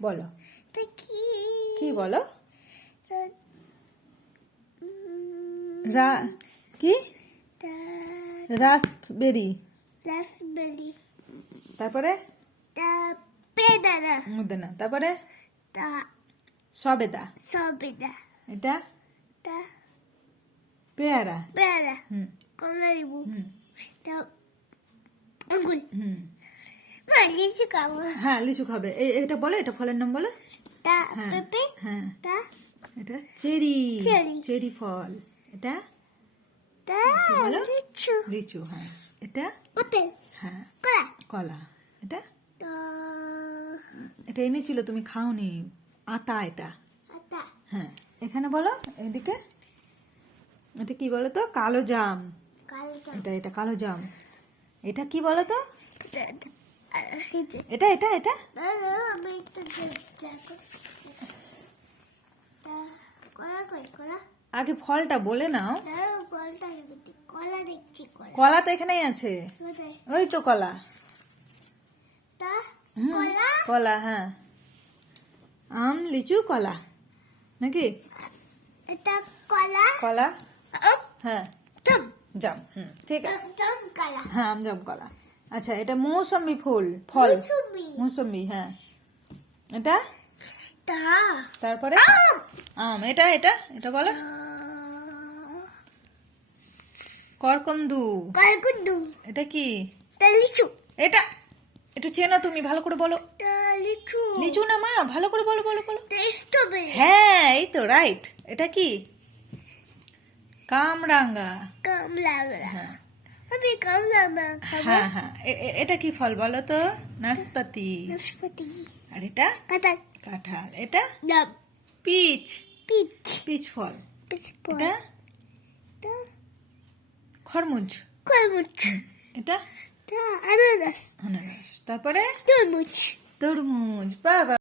বলো কি বলো? কি? রাস্পবেরি। তারপরে মুদানা। তারপরে সবেদা। এটা পেয়ারা। কমলালেবু। হুম আঙ্গুর। হুম লিচু খাবো। হ্যাঁ, লিচু খাবে। এটা বলো, এটা ফলের নাম বলো। হ্যাঁ পেঁপে। হ্যাঁ, এটা চেরি। চেরি। চেরি ফল। এটা বলো। লিচু। লিচু। হ্যাঁ, এটা আপেল। হ্যাঁ কলা। কলা। এটা এটা এনেছিল, তুমি খাওনি। আতা। এটা আতা। হ্যাঁ, এখানে বলো। এদিকে এটা কি বলো তো? কালো জাম। এটা কালো জাম। এটা কি বলো তো? এটা এটা এটা আমি একটু কলা। আগে ফলটা বলে নাও। কলা দেখছি। কলা তো এখানেই আছে। ওই তো কলা। হুম, কলা। হ্যাঁ, আম, লিচু, কলা নাকি? এটা কলা। কলা। হ্যাঁ, জাম। ঠিক আছে। কলা। হ্যাঁ, আম, জাম, কলা। আচ্ছা, এটা মৌসুমী ফল। মৌসুমী। হ্যাঁ, এটা তারপরে আম। এটা এটা এটা বলো। করকন্দু। এটা কি? লিচু। এটা এটা চেনো তুমি, ভালো করে বলো। লিচু। লিচু না মা, ভালো করে বলো বলো বলো। স্ট্রবেরি। হ্যাঁ, এই তো রাইট। এটা কি? কামরাঙ্গা। হ্যাঁ আমি কামরাঙ্গা খাবো। হ্যাঁ হ্যাঁ, এটা কি ফল বলো তো? নাশপাতি। আর এটা কাঁঠাল। এটা পিচ। পিচ ফল। এটা খরমুজ। এটা আনারস। আনারস। তারপরে তরমুজ। তরমুজ। বাবা।